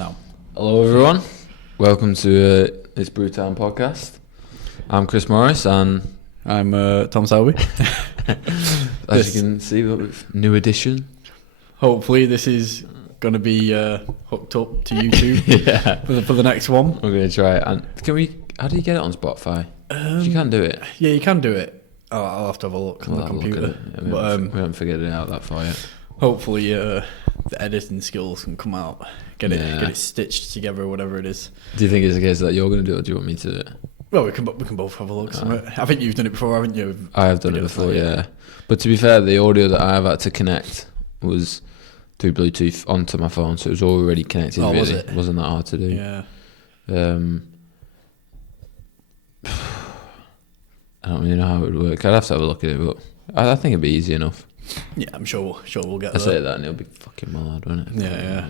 now. Hello everyone, welcome to this BREW Time podcast. I'm Chris Morris and I'm Tom Selby. as you can see, new edition. Hopefully this is going to be hooked up to YouTube for the next one. We're going to try it. And how do you get it on Spotify? You can't do it. Yeah, you can do it. I'll have to have a look on the computer. We haven't figured it out that far yet. Hopefully the editing skills can come out, get it stitched together or whatever it is. Do you think it's a case that you're going to do it or do you want me to do it? Well, we can both have a look. I think you've done it before, haven't you? I have done it before, yeah. But to be fair, the audio that I have had to connect was through Bluetooth onto my phone, so it was already connected. Oh, really. was it? It wasn't that hard to do. Yeah. I don't really know how it would work. I'd have to have a look at it, but I think it'd be easy enough. Yeah, I'm sure we'll get I there. say that and it'll be fucking mad, won't it? Yeah.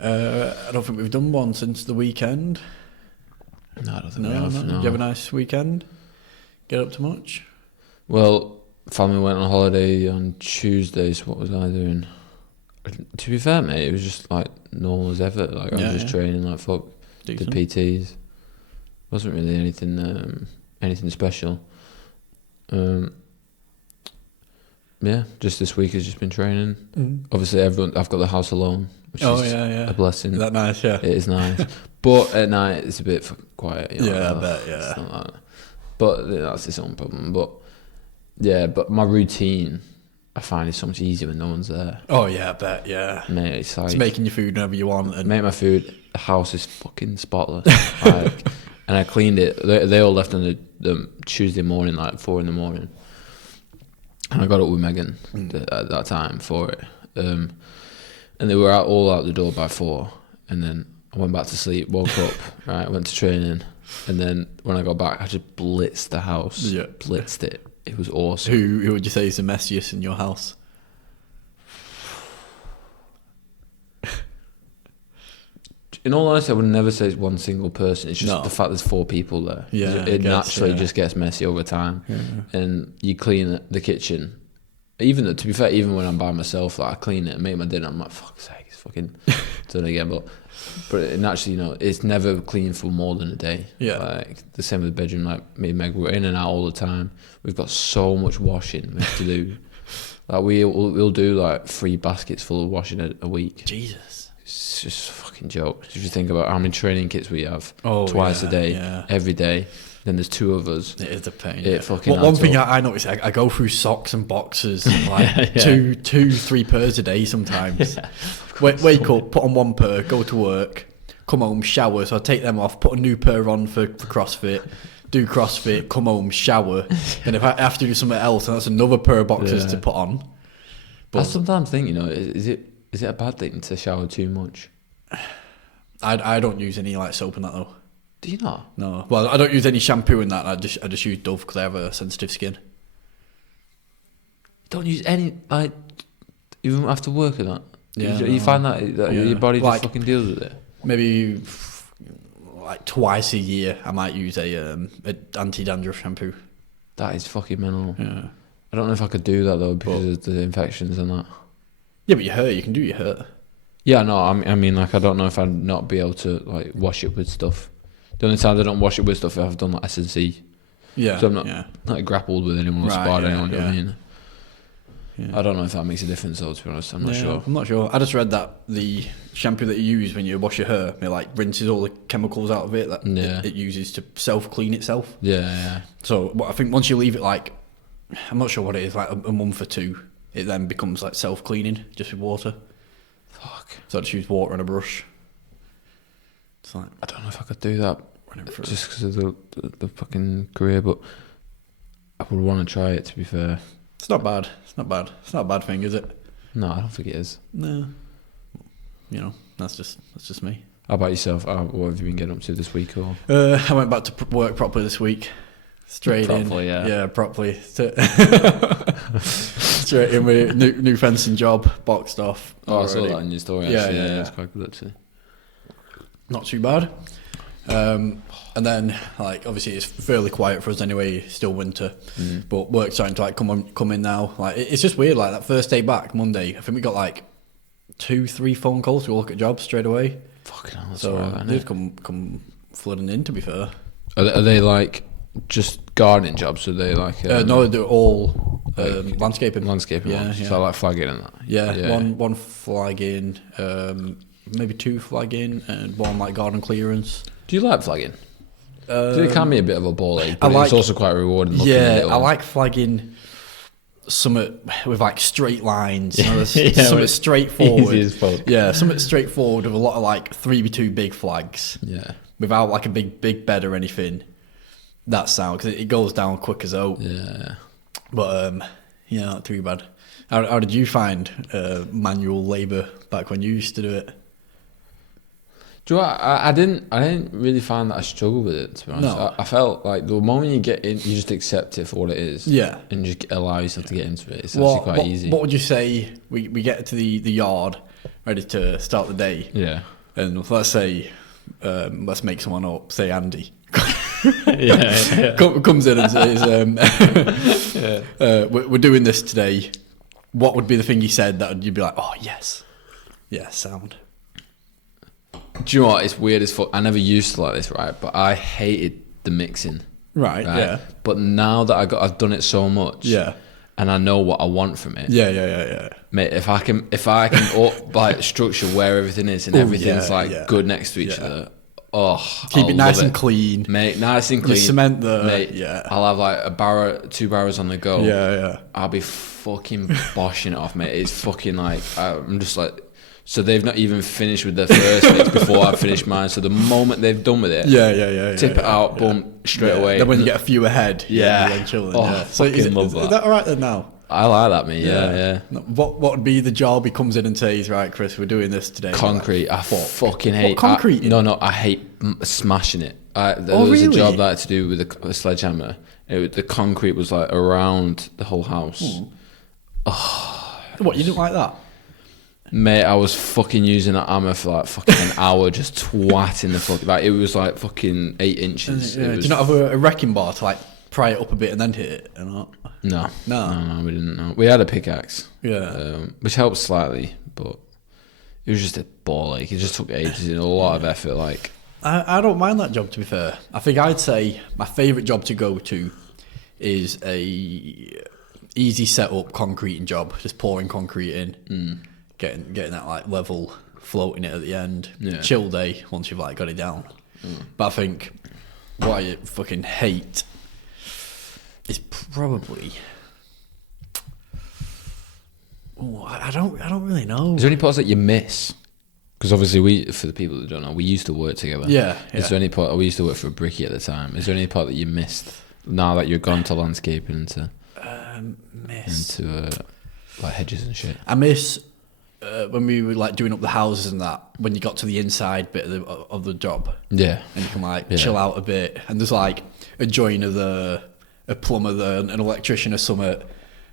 I don't think we've done one since the weekend. No, I don't think we have. No. Did you have a nice weekend? Get up to much? Well, family went on holiday on Tuesday, so what was I doing? To be fair, mate, it was just like normal as ever. Like I was just training like fuck. Decent. The PTs. Wasn't really anything special. Yeah, just this week has just been training. Obviously, I've got the house alone, which is a blessing. Is that nice? Yeah, it is nice. But at night it's a bit quiet. You know, yeah, I bet. Yeah, it's not like that. But that's its own problem. But yeah, but my routine I find is so much easier when no one's there. Oh yeah, I bet. Yeah, mate, it's like making your food whenever you want and make my food. The house is fucking spotless. Like, and I cleaned it. They all left on the Tuesday morning, like 4 a.m. And I got up with Megan at that time for it. And they were all out the door by 4. And then I went back to sleep, woke up, right, went to training. And then when I got back, I just blitzed the house. Yeah. Blitzed it. It was awesome. Who would you say is the messiest in your house? In all honesty, I would never say it's one single person. It's just the fact there's 4 people there. Yeah, it naturally just gets messy over time. Yeah. And you clean the kitchen. To be fair, even when I'm by myself, like I clean it and make my dinner, I'm like, fuck's sake, it's fucking done again. But it naturally, it's never clean for more than a day. Yeah. Like the same with the bedroom. Like me and Meg, we're in and out all the time. We've got so much washing we have to do. Like we'll do like 3 baskets full of washing a week. Jesus. It's just a fucking joke. If you think about how many training kits we have twice a day, every day, then there's 2 of us. It is a pain. It fucking one thing I notice, I go through socks and boxes like 3 pairs a day sometimes. Wake up, put on 1 pair, go to work, come home, shower. So I take them off, put a new pair on for CrossFit, do CrossFit, come home, shower. And if I have to do something else, that's another pair of boxes to put on. But I sometimes think, is it a bad thing to shower too much? I don't use any like soap and that though. Do you not? No. Well, I don't use any shampoo in that. I just use Dove because I have a sensitive skin. Don't use any like even after work or that. Yeah. You find that your body just fucking deals with it. Maybe like twice a year, I might use a anti-dandruff shampoo. That is fucking mental. Yeah. I don't know if I could do that though because of the infections and that. Yeah, but you can do your hair. Yeah, no, I mean, like, I don't know if I'd not be able to, like, wash it with stuff. The only time I don't wash it with stuff is I've done, like, S&C. Yeah. So I'm not, like, grappled with anyone or sparred anyone, do you know what I mean? Yeah. I don't know if that makes a difference, though, to be honest. I'm not sure. I'm not sure. I just read that the shampoo that you use when you wash your hair, it, like, rinses all the chemicals out of it that it uses to self-clean itself. Yeah. So I think once you leave it, like, I'm not sure what it is, like a month or 2, it then becomes, like, self-cleaning, just with water. Fuck. So I just use water and a brush. It's like, I don't know if I could do that just because of the fucking career, but I would want to try it, to be fair. It's not bad. It's not a bad thing, is it? No, I don't think it is. No. That's just me. How about yourself? What have you been getting up to this week? Or I went back to work properly this week. Straight properly, in. Yeah, properly. Straight in with new fencing job, boxed off. Oh, I saw that in your story, actually. Yeah. It's quite good, actually. Not too bad. And then, like, obviously it's fairly quiet for us anyway, still winter. But work's starting to, like, come in now. Like, it's just weird, like, that first day back, Monday, I think we got, like, 2-3 phone calls to look at jobs straight away. Fucking hell, that's So right, isn't they it? just come flooding in. To be fair, Are they like just gardening jobs? Are they like no, they're all like landscaping. landscaping Yeah, ones? yeah. So like flagging and that. Yeah, one flagging, maybe 2 flagging, and 1 like garden clearance. Do you like flagging? 'Cause it can be a bit of a ball ache, but it's also quite rewarding. Looking at it I like flagging something with like straight lines. Yeah, something straightforward. easy as fuck. Yeah, something straightforward with a lot of like 3x2 big flags. Yeah. Without like a big bed or anything. That sound, because it goes down quick as oak. Yeah. But yeah, not too bad. How did you find manual labour back when you used to do it? Do you know what? I didn't really find that I struggled with it, to be honest. No. I felt like the moment you get in, you just accept it for what it is. Yeah. And just allow yourself to get into it. It's actually quite easy. What would you say we get to the yard, ready to start the day, Yeah. and let's say, let's make someone up, say Andy. Yeah. Comes in and says, we're doing this today. What would be the thing he said that you'd be like, oh, yes. Yeah, sound. Do you know what? It's weird as fuck. I never used to like this, right? But I hated the mixing. Right, yeah. But now that I've done it so much. Yeah. And I know what I want from it. Yeah. Mate, if I can up like structure where everything is and everything's good next to each other. Oh, keep it nice and clean, mate. Nice and clean. You cement the mate. Yeah, I'll have like 2 barrows on the go. Yeah. I'll be fucking boshing it off, mate. It's fucking like I'm just like. So they've not even finished with their first mix before I finish mine. So the moment they've done with it, tip it out, boom, straight away. Then when you get a few ahead, then chilling. Oh, So is that all right then now? I like that, mate. Yeah. What would be the job? He comes in and says, "Right, Chris, we're doing this today." Concrete. I fucking hate concrete. No, I hate smashing it. There was really? a job that I had to do with a sledgehammer. The concrete was like around the whole house. What, you didn't like that? Mate, I was fucking using that hammer for like fucking an hour, just twatting the fuck. Like it was like fucking 8 inches. Do you not have a wrecking bar to like pry it up a bit and then hit it or not? No, No, we didn't know. We had a pickaxe, Yeah. Which helped slightly, but it was just a ball ache. It just took ages and a lot of effort. Like I don't mind that job, to be fair. I think I'd say my favourite job to go to is a easy setup concreting job, just pouring concrete in, getting that like level, floating it at the end. Yeah. Chill day once you've like got it down. But I think what I fucking hate is probably. Oh, I don't really know. is there any parts that you miss? Because obviously for the people that don't know, we used to work together. Yeah. Is there any part? We used to work for a brickie at the time. Is there any part that you missed now that you're gone to landscaping into like hedges and shit? I miss when we were like doing up the houses and that. When you got to the inside bit of the job, Yeah. and you can like chill out a bit, and there's like a joiner there, a plumber there, an electrician or something.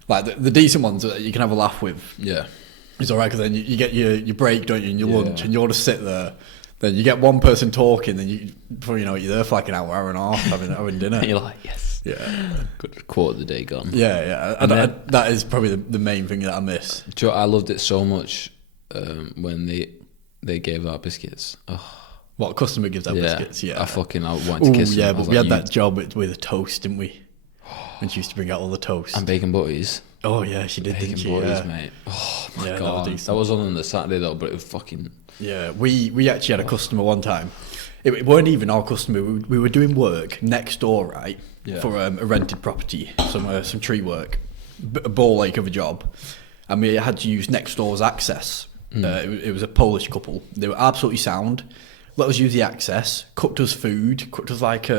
Like the decent ones that you can have a laugh with. Yeah. It's alright, because then you get your break, don't you, and your lunch, and you all just sit there. Then you get one person talking, then before you know it, you're there for like an hour and a half having dinner. You're like, yes. Yeah. Good quarter of the day gone. Yeah. And that is probably the main thing that I miss. Do you know, I loved it so much when they gave out biscuits. Oh, What, a customer gives out biscuits? Yeah. I wanted to kiss them. Yeah, but we had that job with a toast, didn't we? When she used to bring out all the toast. And bacon butties. Oh yeah, she did, didn't she? Bacon butties, Yeah. mate. Oh my Yeah, god. That was on the Saturday though, but it was fucking... Yeah, we actually had a customer one time. It weren't even our customer. We were doing work next door, right? Yeah. For a rented property, some tree work, a ball ache of a job, and we had to use next door's access. It was a Polish couple. They were absolutely sound. Let us use the access. Cooked us food. Cooked us like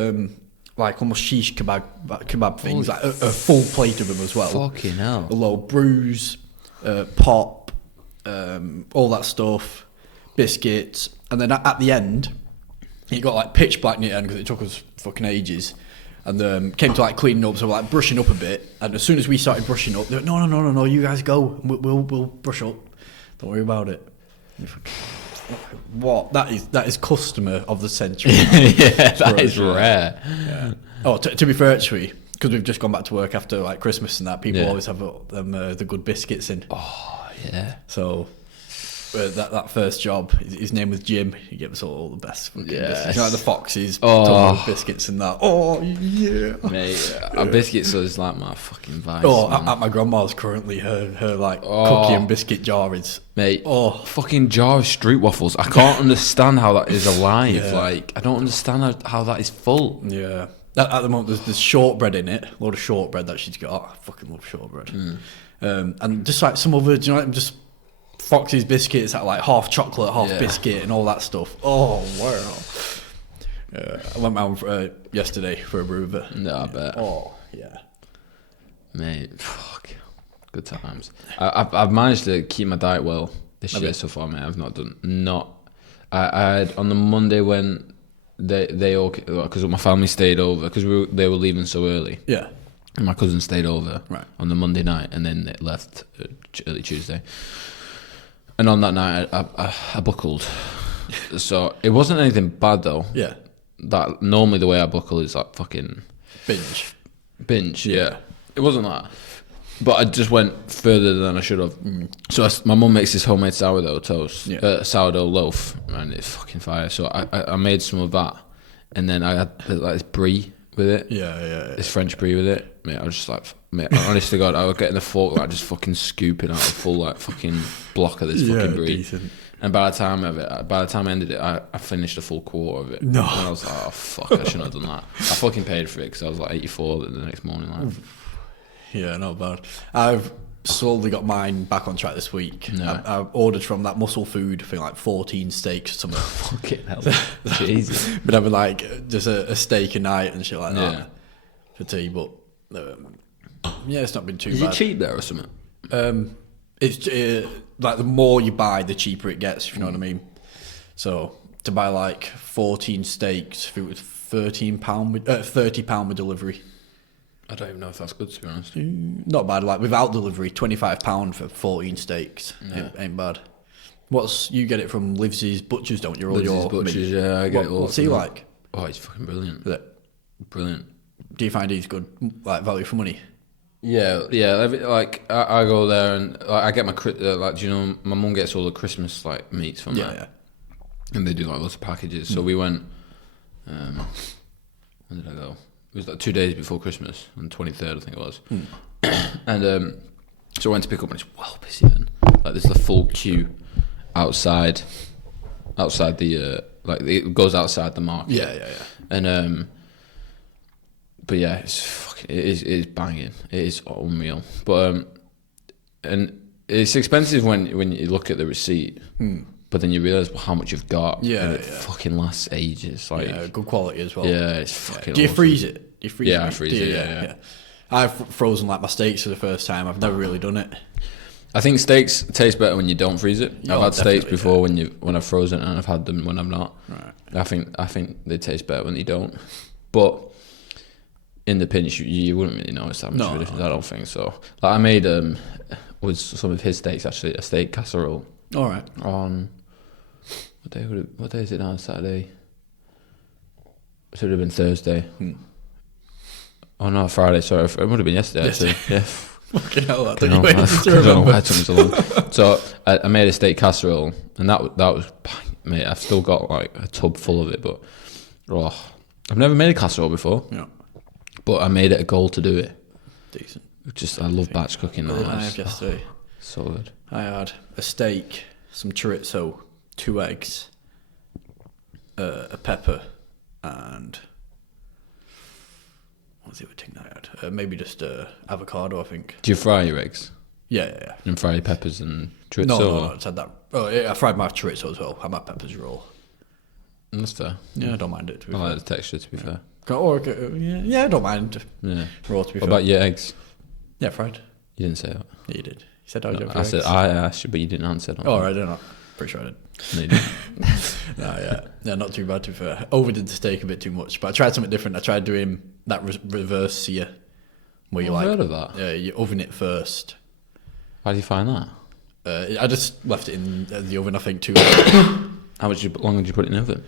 almost shish kebab things, like a full plate of them as well. Fucking hell. A load of brews, pop, all that stuff, biscuits, and then at the end, it got like pitch black near the end because it took us fucking ages, and came to like cleaning up, so we're like brushing up a bit, and as soon as we started brushing up, they went, no, you guys go, we'll brush up, don't worry about it. What? That is customer of the century. Yeah, that is rare. Yeah. Oh, to be fair, actually, because we've just gone back to work after like Christmas and that, people always have the good biscuits in. Oh, yeah. So, that first job, his name was Jim. He gave us all the best fucking Yes. biscuits. You know, like the Foxes, Oh. biscuits and that. Oh, yeah. Mate, a biscuit is like my fucking vice. Oh, man. at my grandma's currently, her like Oh. cookie and biscuit jar is... Mate, Oh. fucking jar of street waffles. I can't understand how that is alive. Yeah. Like, I don't understand how that is full. Yeah. At the moment, there's shortbread in it. A load of shortbread that she's got. I fucking love shortbread. And just like some other, do you know, like just Fox's biscuits that are like half chocolate, half biscuit, and all that stuff. Oh, wow. I went round yesterday for a brew. No, I bet. Oh, yeah. Mate, fuck. Good times. I've managed to keep my diet well this year so far, mate. I've not done... I had on the Monday when they all... Because my family stayed over, because they were leaving so early. Yeah. And my cousin stayed over Right. on the Monday night, and then they left early Tuesday. And on that night, I buckled. So it wasn't anything bad though. Yeah. That normally the way I buckle is like fucking Binge. Yeah, it wasn't that. But I just went further than I should have. So my mum makes this homemade sourdough toast, sourdough loaf, and it's fucking fire. So I made some of that, and then I had like this brie with it. Yeah. This French brie with it. Mate, I was just like, mate, honest to God, I was getting the fork, like just fucking scooping out a full like fucking block of this fucking brie. Decent. And by the time I ended it, I finished a full quarter of it. No. And I was like, oh fuck, I shouldn't have done that. I fucking paid for it because I was like 84 the next morning. Like, Yeah, not bad. I've slowly got mine back on track this week. No. I ordered from that Muscle Food for like 14 steaks or something. fucking hell, Jesus. But having like just a steak a night and shit like that Yeah. for tea. But yeah, it's not been too Is bad. it cheap there or something? It's like the more you buy, the cheaper it gets. If you know what I mean. So to buy like 14 steaks, if it was £30 with delivery. I don't even know if that's good, to be honest. Not bad. Like without delivery, £25 for 14 steaks. Yeah. Ain't bad. You get it from Livesey's Butchers, don't you? All Livesey's your Butchers, meat. yeah, I get it all What's he from like? Oh, he's fucking brilliant. Is it? Brilliant. Do you find he's good, like value for money? Yeah. Like I go there and like, I get my like, do you know, my mum gets all the Christmas like meats from there. Yeah. And they do like lots of packages. So we went. When did I go? It was like 2 days before Christmas, on the 23rd, I think it was. And so I went to pick up, and it's well busy then. Like there's the full queue outside the like it goes outside the market. Yeah. And but yeah, it is banging. It is unreal. But and it's expensive when you look at the receipt. But then you realise how much you've got. Yeah, and it fucking lasts ages. Like, Yeah, good quality as well. yeah, it's fucking. Do you awesome. freeze it? Do you freeze Yeah, it? I freeze Do you? it, yeah. I've frozen like my steaks for the first time. I've never really done it. I think steaks taste better when you don't freeze it. Oh, I've had steaks definitely, before when I've frozen it, and I've had them when I'm not. Right. I think they taste better when you don't. But in the pinch, you wouldn't really notice that much of a difference. I don't think so. Like I made with some of his steaks actually a steak casserole. All right. On what day is it now? Saturday. It should have been Thursday. Oh no, Friday. Sorry, it would have been yesterday. Actually, yeah. Fucking hell, I I don't know why it took me so long. So I made a steak casserole, and that was, mate. I've still got like a tub full of it, but I've never made a casserole before. Yeah. But I made it a goal to do it. Decent. I love batch cooking. What did I have yesterday? So good. I had a steak, some chorizo, 2 eggs, a pepper, and what's the other thing I had? Maybe just avocado, I think. Do you fry your eggs? Yeah. And fry your peppers and chorizo? No, I just had that. Oh, yeah, I fried my chorizo as well. Had my peppers raw. That's fair. Yeah, I don't mind it. To be I fair. like the texture, to be fair. Yeah, I don't mind Yeah. raw. To be What fair. about your eggs? Yeah, fried. You didn't say that. Yeah, you did. You said I was I said I asked you, but you didn't answer. Oh, I don't know. Pretty sure I did. No, you didn't. Yeah, not too bad to be fair. Overdid the steak a bit too much, but I tried something different. I tried doing that reverse sear, where you I've heard of that. you oven it first. How do you find that? I just left it in the oven, I think, 2 How long did you put it in the oven?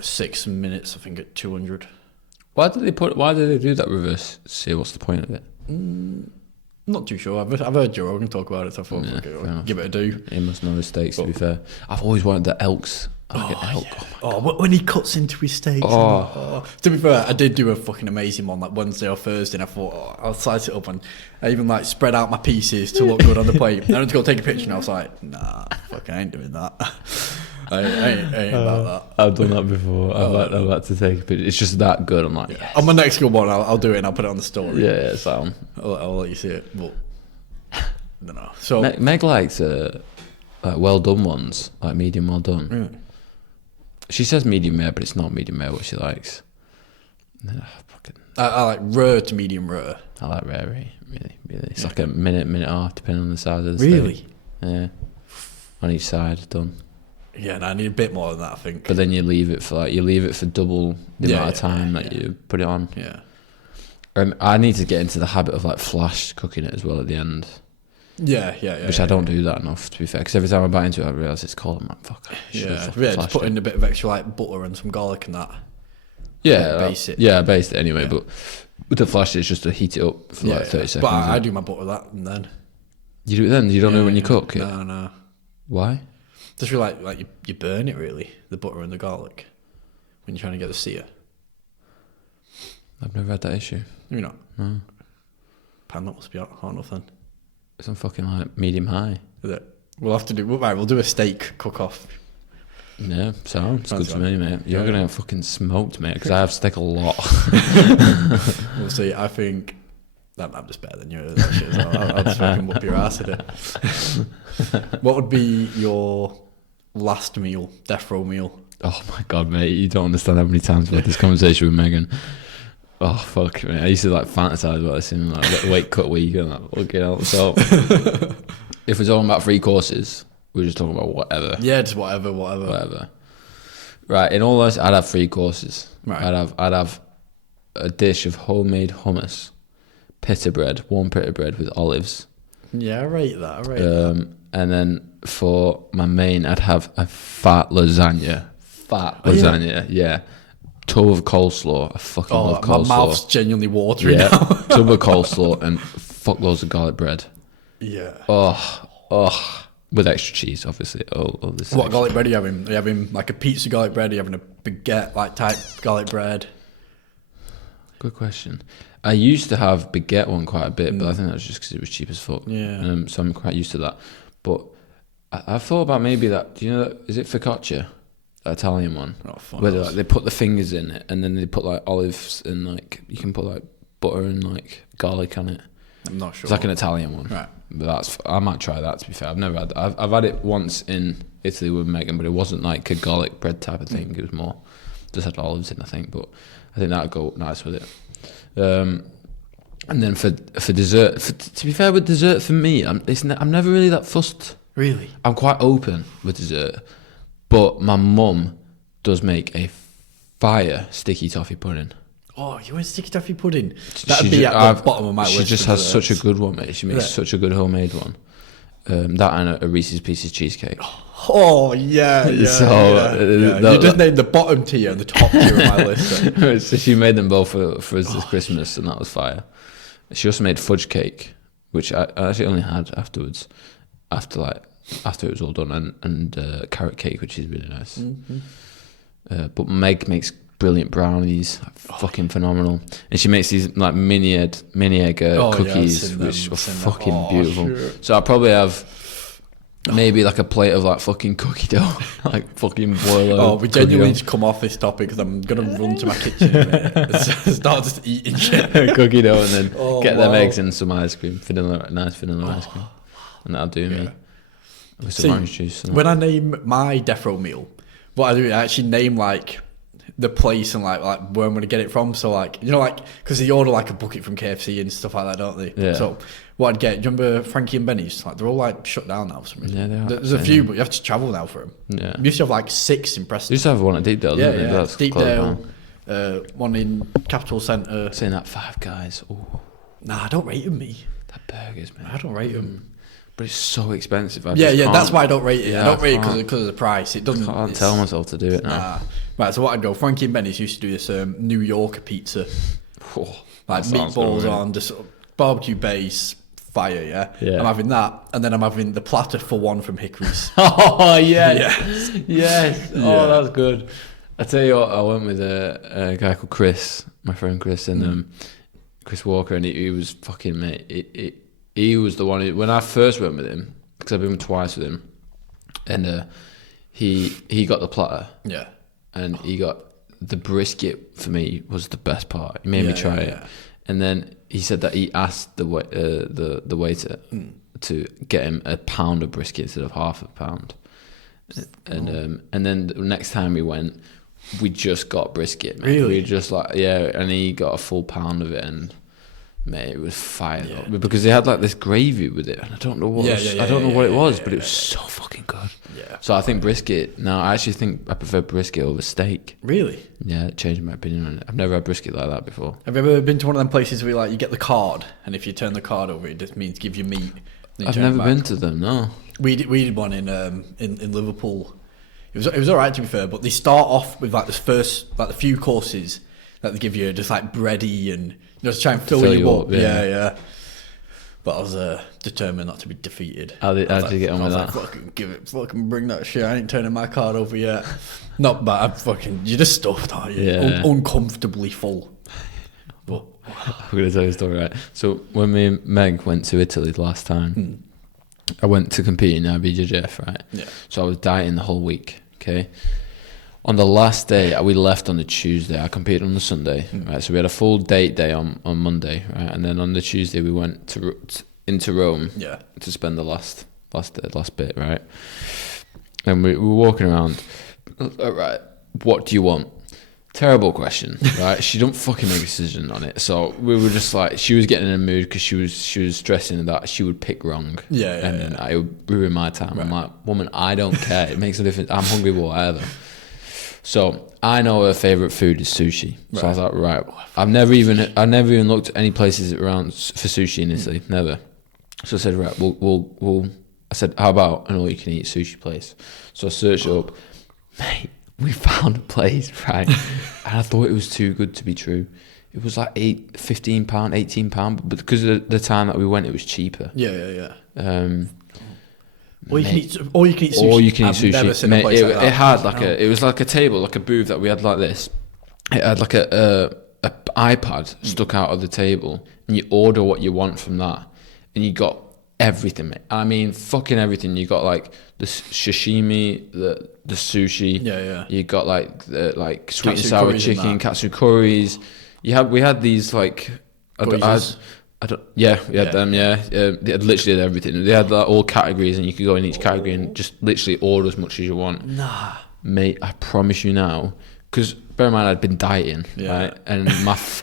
6 minutes, I think, at 200. Why did they do that reverse sear? What's the point of it? Not too sure. I've heard Joe Rogan talk about it, so I thought, okay, give it a do. He must know his steaks, to be fair. I've always wanted the elks. Like an elk. Yeah. When he cuts into his steaks. To be fair, I did do a fucking amazing one like Wednesday or Thursday, and I thought, I'll slice it up, and I even like spread out my pieces to look good on the plate. And I went to go take a picture, and I was like, nah, fucking I ain't doing that. I ain't about that. I've done that before. I've had to take a picture. It's just that good. I'm like, yes. On my next good one, I'll do it and I'll put it on the story. Yeah, sound. I'll let you see it, but I don't know. So Meg likes like well done ones, like medium well done. Really? She says medium rare, but it's not medium rare what she likes. I like rare to medium rare. I like rare, really. It's like a minute and a half, depending on the size of the Really? steak. Yeah, on each side, done. Yeah, no, I need a bit more than that, I think. But then you leave it for double the amount of time that you put it on. Yeah. I need to get into the habit of like flash cooking it as well at the end. Yeah. Which I don't do that enough, to be fair. Because every time I bite into it, I realise it's cold. I'm like, fuck. Just put in a bit of extra like butter and some garlic and that. Yeah, base it. Yeah, I based it anyway. Yeah. But with the flash, it's just to heat it up for like 30 seconds. But I do my butter that and then. You do it then? You don't know when you cook it? No. Why? Just feel like you burn it really, the butter and the garlic, when you're trying to get the sear. I've never had that issue. You know. No. Pan that must be hot enough then. It's on fucking like medium high. Is it? We'll have to do. Right, we'll do a steak cook off. Yeah, sounds good to me, mate. You're gonna get fucking smoked, mate, because I have steak a lot. We'll see. I think that I'm just better than you. I'll just fucking whoop your ass at it. What would be your last meal, death row meal? Oh my god, mate! You don't understand how many times I've had this conversation with Megan. Oh fuck, mate! I used to like fantasize about this in like weight cut week and that. Fucking hell. So, if we're talking about 3 courses, we're just talking about whatever. Yeah, just whatever. Right. In all honesty, I'd have 3 courses. Right. I'd have a dish of homemade hummus, pita bread, warm pita bread with olives. Yeah, I rate that. And then for my main, I'd have a fat lasagna. Yeah. Tub of coleslaw. I fucking love coleslaw. My mouth's genuinely watering now. Tub of coleslaw and fuck loads of garlic bread. Yeah. Oh. With extra cheese, obviously. All this. What garlic bread are you having? Are you having like a pizza garlic bread? Are you having a baguette like type garlic bread? Good question. I used to have baguette one quite a bit, but I think that was just because it was cheap as fuck. Yeah. So I'm quite used to that. But I've thought about maybe that. Do you know that? Is it focaccia? That Italian one. Oh, fun. Where they put the fingers in it, and then they put like olives and like you can put like butter and like garlic on it. I'm not sure. It's like an Italian one. Right. But I might try that, to be fair. I've never had that. I've had it once in Italy with Megan, but it wasn't like a garlic bread type of thing. It was more just had olives in, I think. But I think that would go nice with it. And then for dessert, to be fair with dessert, for me, I'm never really that fussed. Really? I'm quite open with dessert, but my mum does make a fire sticky toffee pudding. Oh, you want sticky toffee pudding? That'd be at the bottom of my list. She just has such a good one, mate. She makes such a good homemade one. That and a Reese's Pieces cheesecake. Oh, yeah. You just named the bottom tier and the top tier of my list. So she made them both for us this Christmas, and that was fire. She also made fudge cake, which I actually only had afterwards, after it was all done, and carrot cake, which is really nice. Mm-hmm. But Meg makes brilliant brownies, fucking phenomenal, and she makes these like mini egg cookies, which are fucking beautiful. Sure. So I probably have maybe like a plate of like fucking cookie dough, like fucking boil. We genuinely need to come off this topic because I'm gonna run to my kitchen in a minute. Start just eating shit. Cookie dough, and then get them eggs and some ice cream, nice vanilla ice cream, and that'll do me. With some orange juice. When I name my death row meal, what I do, I actually name like the place and like where I'm going to get it from. So like, you know, like, because they order like a bucket from KFC and stuff like that, don't they? Yeah. So what I'd get, do you remember Frankie and Benny's? Like, they're all like shut down now for some reason. Yeah, they are. There's a few, but you have to travel now for them. Yeah. We used to have like 6 in Preston. You used to have one at Deepdale, didn't you? Yeah. That's Deepdale, one in Capital Centre. Saying that, Five Guys. Ooh. Nah, I don't rate them, me. That burgers, man. I don't rate them. But it's so expensive. That's why I don't rate it. Yeah, I don't rate it because of the price. It doesn't. I can't tell myself to do it now. Right, so what I'd go, Frankie and Benny's used to do this New Yorker pizza. Oh, Like meatballs on, just barbecue base, fire, yeah? Yeah. I'm having that, and then I'm having the platter for one from Hickory's. Oh, Yes. yes. Oh, Yeah. that's good. I tell you what, I went with a guy called Chris, my friend Chris, and Chris Walker, and he was fucking, mate. He was the one when I first went with him, because I've been twice with him, and he got the platter, Yeah. and he got the brisket. For me, was the best part. He made me try it, and then he said that he asked the waiter to get him a pound of brisket instead of half a pound, and then the next time we went, we just got brisket. Mate. Really? We just and he got a full pound of it, and mate, it was fire though, because they had like this gravy with it, and I don't know what it was, but it was so fucking good. Yeah. So I think brisket. Now I actually think I prefer brisket over steak. Really? Yeah, it changed my opinion on it. I've never had brisket like that before. Have you ever been to one of them places where like you get the card, and if you turn the card over, it just means give you meat? I've never been to them. No. We did one in Liverpool. It was all right, to be fair, but they start off with like the few courses that they give you, just like bready and just try and fill you up. Yeah. But I was determined not to be defeated. How did you get on with that? Fucking bring that shit. I ain't turning my card over yet. Not bad. You're just stuffed, aren't you? Yeah. Uncomfortably full. But I'm going to tell you a story, right? So when me and Meg went to Italy the last time, I went to compete in IBJJF, right? Yeah. So I was dieting the whole week, okay? On the last day, we left on the Tuesday. I competed on the Sunday, right? So we had a full date day on Monday, right? And then on the Tuesday, we went into Rome to spend the last bit, right? And we were walking around. All right, what do you want? Terrible question, right? She don't fucking make a decision on it. So we were just like, she was getting in a mood because she was stressing that she would pick wrong. And then I would ruin my time. Right. I'm like, woman, I don't care. It makes a difference. I'm hungry, but whatever. So I know her favorite food is sushi. So I was like, right. I've never even looked at any places around for sushi in Italy. Never. So I said, right, we'll. I said, how about an all-you-can-eat sushi place? So I searched it up, mate. We found a place, right? And I thought it was too good to be true. It was like £15, £18, but because of the time that we went, it was cheaper. Yeah. All you can eat sushi. All you can eat sushi. Never seen a place like that. It had like it was like a table, like a booth that we had like this. It had like a iPad stuck out of the table, and you order what you want from that, and you got everything, mate. I mean, fucking everything. You got like the sashimi, the sushi. Yeah. You got like the sweet and sour chicken, katsu curries. We had these like we had them. Yeah, they had literally everything. They had like all categories, and you could go in each category and just literally order as much as you want. Nah, mate, I promise you now, because bear in mind I'd been dieting, right? And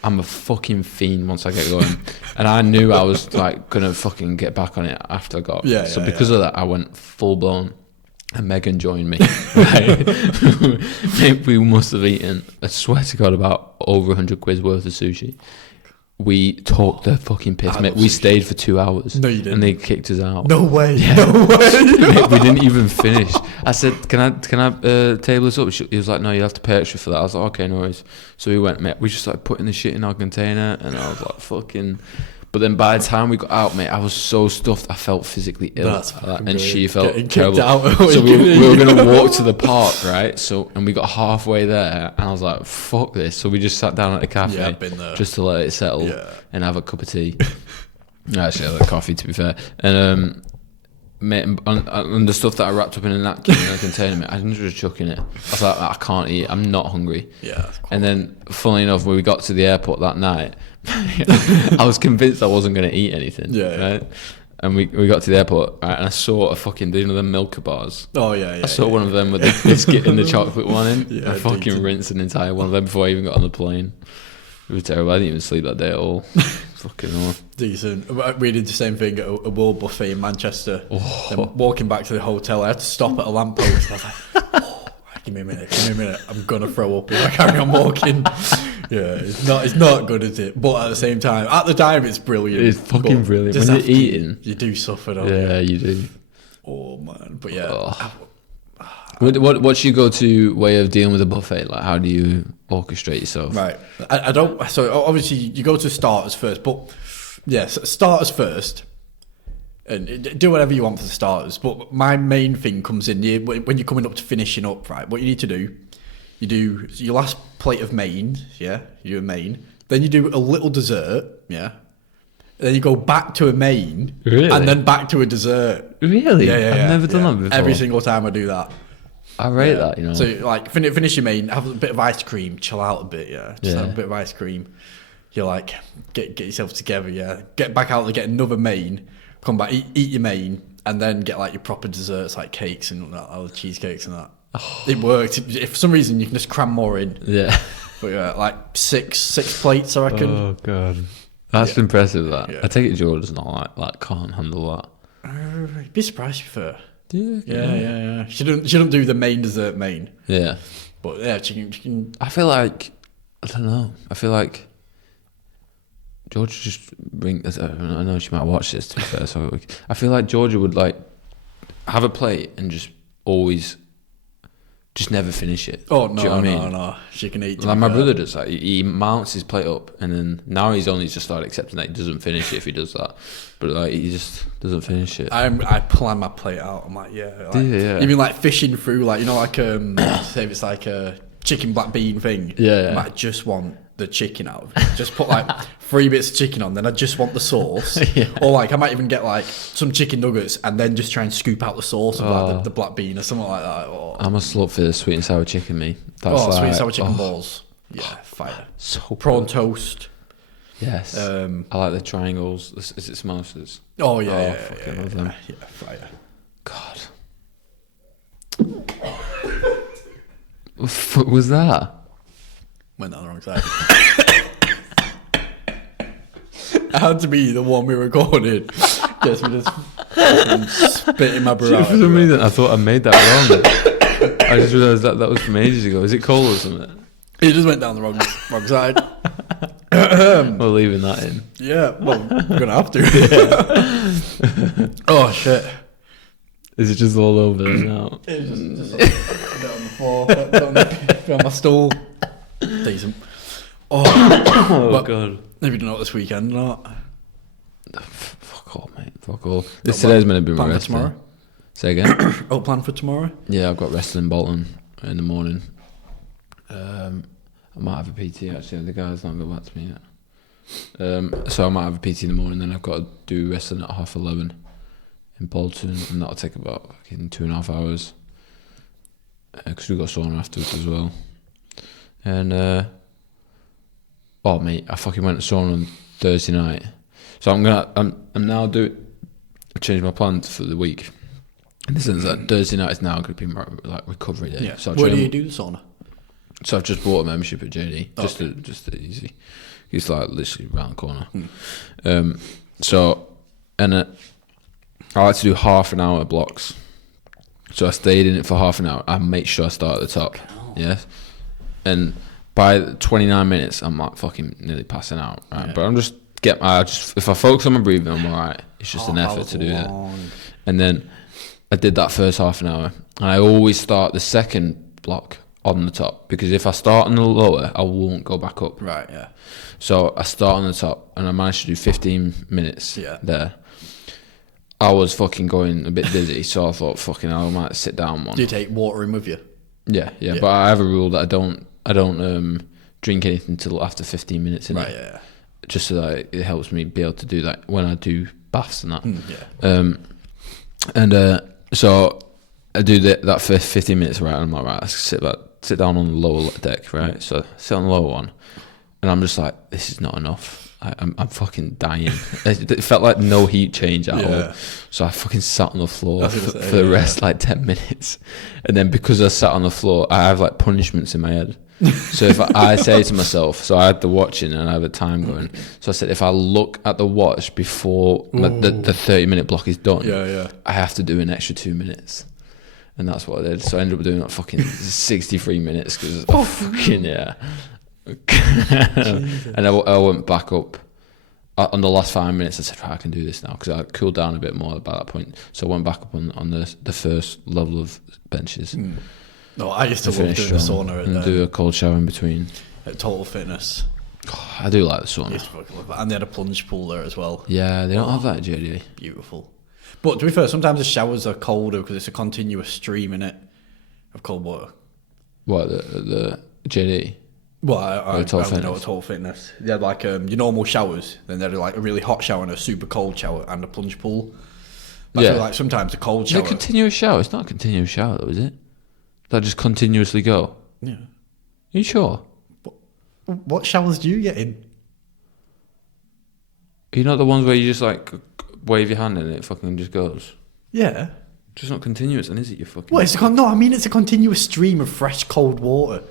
I'm a fucking fiend once I get going, and I knew I was like gonna fucking get back on it after I got. Because of that, I went full blown. And Megan joined me. Right? Mate, we must have eaten, I swear to God, about over 100 quid worth of sushi. We took the fucking piss, mate. We stayed for 2 hours. No, you didn't. And they kicked us out. No way. Yeah. No way. Mate, we didn't even finish. I said, can I table this up? He was like, no, you have to pay extra for that. I was like, okay, no worries. So we went, mate. We just started putting the shit in our container, and I was like, fucking. But then by the time we got out, mate, I was so stuffed. I felt physically ill, and she felt terrible. So we were going to walk to the park, right? So and we got halfway there, and I was like, "Fuck this!" So we just sat down at the cafe just to let it settle and have a cup of tea. Actually, I had coffee, to be fair. And mate, and the stuff that I wrapped up in a napkin in a container, mate, I didn't just chucking it. I was like, I can't eat. I'm not hungry. Yeah. And then, funnily enough, when we got to the airport that night, I was convinced I wasn't going to eat anything. Right? And we got to the airport, right, and I saw a fucking, do you know the Milka bars? Oh, yeah. I saw one of them with the biscuit and the chocolate one in. I fucking rinsed an entire one of them before I even got on the plane. It was terrible. I didn't even sleep that day at all. Fucking hell. Decent. We did the same thing at a World Buffet in Manchester. Then walking back to the hotel, I had to stop at a lamppost. I was like, give me a minute. I'm gonna throw up if I carry on walking. Yeah, it's not good, is it? But at the same time, it's brilliant. It's fucking brilliant. When you're eating, you do suffer, don't you do. Oh man, but yeah. What's your go-to way of dealing with a buffet? Like, how do you orchestrate yourself? Right. I don't. So obviously you go to starters first, but yes, starters first. and do whatever you want for the starters. But my main thing comes in when you're coming up to finishing up, right? What you need to do, you do your last plate of main, yeah, you do a main. Then you do a little dessert, yeah. And then you go back to a main, really? And then back to a dessert. Really? Yeah, I've never done that before. Every single time I do that. I rate that, you know. So like finish your main, have a bit of ice cream, chill out a bit, yeah. Just have a bit of ice cream. You're like, get yourself together, yeah. Get back out there, get another main, come back, eat your main, and then get like your proper desserts like cakes and all the cheesecakes and that. Oh. It worked. If for some reason you can just cram more in. Yeah. But yeah, like six plates, I reckon. Oh god, that's impressive. That I take it Jordan's not like can't handle that. You'd be surprised if her. Yeah. Yeah. She don't do the main dessert main. Yeah. But yeah, she can. I feel like I don't know. I feel like Georgia just bring. I know she might watch this to be fair. So I feel like Georgia would like have a plate and just always. Just never finish it. Oh, Do you know what I mean? No. She can eat. Like my brother does that. He mounts his plate up, and then now he's only just started accepting that he doesn't finish it if he does that. But like he just doesn't finish it. I plan my plate out. I'm like, even like fishing through, like like say if it's like a chicken black bean thing. Yeah. I might just want the chicken out of it. Just put like 3 bits of chicken on, then I just want the sauce. Or like I might even get like some chicken nuggets and then just try and scoop out the sauce of like the black bean or something like that. I'm a slut for the sweet and sour chicken, me. That's sweet and sour chicken balls. Yeah, fire. So prawn good. toast. Yes. I like the triangles. Is it samosas? Oh yeah, fucking love them. Yeah, fire. God. What the fuck was that? Went down the wrong side. It had to be the one we recorded. Guess we just spit in my brew. For some reason, I thought I made that wrong. I just realised that was from ages ago. Is it coal or something? It just went down the wrong side. We're leaving that in. Yeah, well, we're gonna have to. Oh shit! Is it just all over there now? It's just on the floor, on my stool. Decent. Oh god! Have you done it this weekend or not? Fuck all, mate. Fuck all. Today's meant to be my rest tomorrow. Say again. Plan for tomorrow? Yeah, I've got wrestling in Bolton in the morning. I might have a PT actually. The guy's not got back to me yet. So I might have a PT in the morning. Then I've got to do wrestling at 11:30 in Bolton, and that'll take about fucking 2.5 hours. Because we've got sauna afterwards as well. And mate, I fucking went to sauna on Thursday night. So I'm now change my plans for the week. In the sense that Thursday night is now going to be my like recovery day. Yeah. So Where do you do the sauna? So I've just bought a membership at JD, just to easy. It's like literally around the corner. I like to do half an hour blocks. So I stayed in it for half an hour. I make sure I start at the top. Yes. And by 29 minutes, I'm like fucking nearly passing out. Right? Yeah. But if I focus on my breathing, I'm alright. It's just an effort to do that. And then I did that first half an hour. And I always start the second block on the top, because if I start on the lower, I won't go back up. Right, yeah. So I start on the top, and I managed to do 15 minutes there. I was fucking going a bit dizzy, so I thought, fucking hell, I might sit down one. Do you take water in with you? Yeah. But I have a rule that I don't drink anything until after 15 minutes in it. Yeah. Just so that it helps me be able to do that when I do baths and that. So I do that for 15 minutes, right? And I'm like, right, let's sit down on the lower deck, right? So I sit on the lower one, and I'm just like, this is not enough. I'm fucking dying. It felt like no heat change at all. So I fucking sat on the floor for the rest, like 10 minutes. And then because I sat on the floor, I have like punishments in my head. So if I say to myself, so I had the watching and I have a time going. So I said, if I look at the watch before the 30-minute block is done, I have to do an extra 2 minutes. And that's what I did. So I ended up doing like fucking 63 minutes because fucking and I went back up on the last 5 minutes. I said, right, I can do this now, because I cooled down a bit more by that point. So I went back up on the first level of benches. No, I used to love doing the sauna and do a cold shower in between. At Total Fitness. Oh, I do like the sauna. I used to fucking love that. And they had a plunge pool there as well. Yeah, they don't have that at JD. Beautiful. But to be fair, sometimes the showers are colder because it's a continuous stream in it of cold water. What, the JD? Well, I Total only know Fitness? Total Fitness. They had like your normal showers, then they had like a really hot shower and a super cold shower and a plunge pool. But I feel like sometimes a cold Is shower. it a continuous shower? It's not a continuous shower though, is it? That just continuously go? Yeah. Are you sure? What showers do you get in? Are you not the ones where you just like wave your hand and it fucking just goes? Yeah. Just not continuous, then is it? You fucking. Well, no, I mean it's a continuous stream of fresh cold water.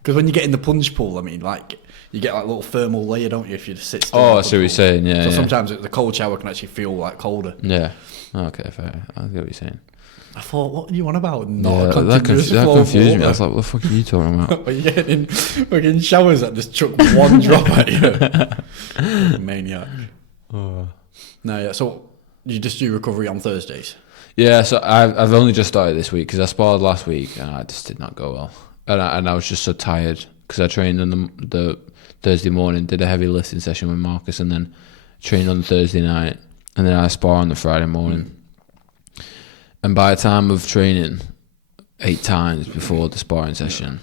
Because when you get in the plunge pool, I mean, like you get like a little thermal layer, don't you? If you just sit still. Oh, I see what you're saying. Yeah. So yeah. sometimes the cold shower can actually feel like colder. Yeah. Okay, fair. I get what you're saying. I thought, what are you on about? Not Yeah, a continuous that flow of confused me. I water. was like, what the fuck are you talking about? But you're getting in fucking showers that just chuck one drop at you. Maniac. Oh. No, yeah. So you just do recovery on Thursdays. Yeah, so I've only just started this week because I sparred last week and I just did not go well, and I was just so tired because I trained on the Thursday morning, did a heavy lifting session with Marcus, and then trained on the Thursday night, and then I spar on the Friday morning. And by the time of training 8 times before the sparring session,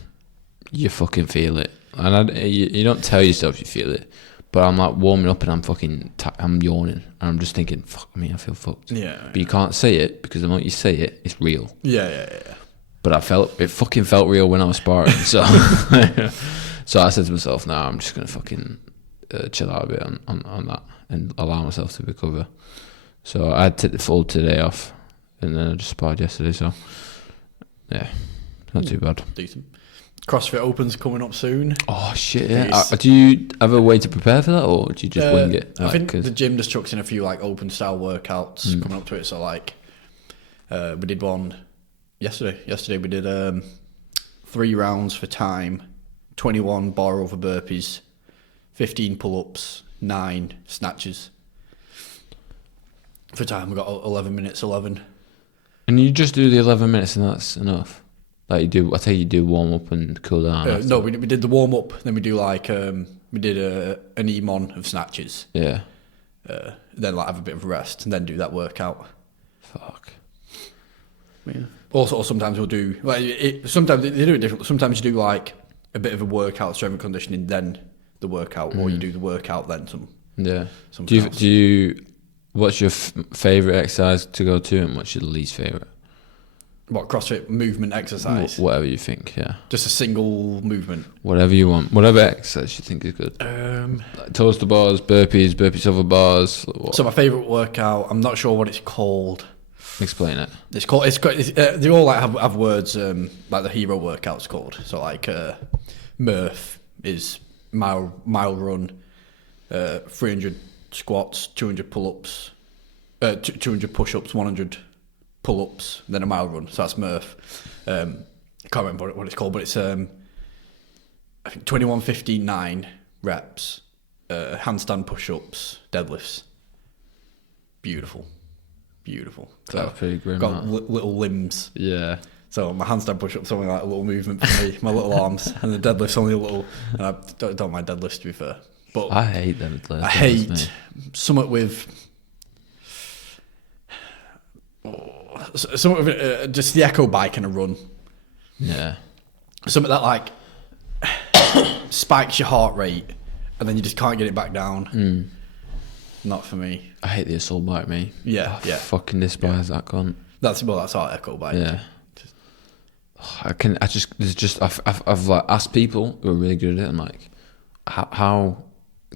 you fucking feel it, and you don't tell yourself you feel it. But I'm like warming up and I'm fucking, I'm yawning and I'm just thinking, fuck me, I feel fucked. Yeah. But you can't say it because the moment you say it, it's real. Yeah. But it fucking felt real when I was sparring. So, so I said to myself, nah, I'm just gonna fucking chill out a bit on that and allow myself to recover. So I took the full today off, and then I just sparred yesterday. So yeah, not too bad. Decent. CrossFit Open's coming up soon. Oh shit! Yeah. Do you have a way to prepare for that, or do you just wing it? I think the gym just chucks in a few like open style workouts coming up to it. So like, we did one yesterday. Yesterday we did 3 rounds for time, 21 bar over burpees, 15 pull-ups, 9 snatches. For time we got 11 minutes, 11. And you just do the 11 minutes, and that's enough. Like you do, I think you do warm up and cool down. No, we did the warm up. Then we do like we did an EMON of snatches. Yeah. Then like have a bit of a rest and then do that workout. Fuck. Yeah. Also, sometimes we'll do like sometimes they do it differently. Sometimes you do like a bit of a workout, strength and conditioning, then the workout, or you do the workout then some. Yeah. Do you? What's your favorite exercise to go to, and what's your least favorite? What, CrossFit movement exercise? Whatever you think, yeah. Just a single movement. Whatever you want. Whatever exercise you think is good. Like toes to bars, burpees over bars. What? So my favourite workout, I'm not sure what it's called. Explain it. It's called. They all like have words like the hero workout's called. So like Murph is mile run, 300 squats, 200 pull-ups, 200 push-ups, 100 pull-ups, then a mile run. So that's Murph. I can't remember what it's called, but it's I think 21, 15, 9 reps, handstand push-ups, deadlifts. Beautiful. So That's pretty grim. got little limbs. Yeah. So my handstand push-ups only like a little movement for me, my little arms, and the deadlift's only a little. And I don't mind deadlifts, to be fair. But I hate them. I hate something with something with just the echo bike and a run. Yeah. Something that like spikes your heart rate, and then you just can't get it back down. Not for me. I hate the assault bike, mate. Yeah. I fucking despise that cunt. That's our echo bike. Yeah. I've like asked people who are really good at it. I'm like, how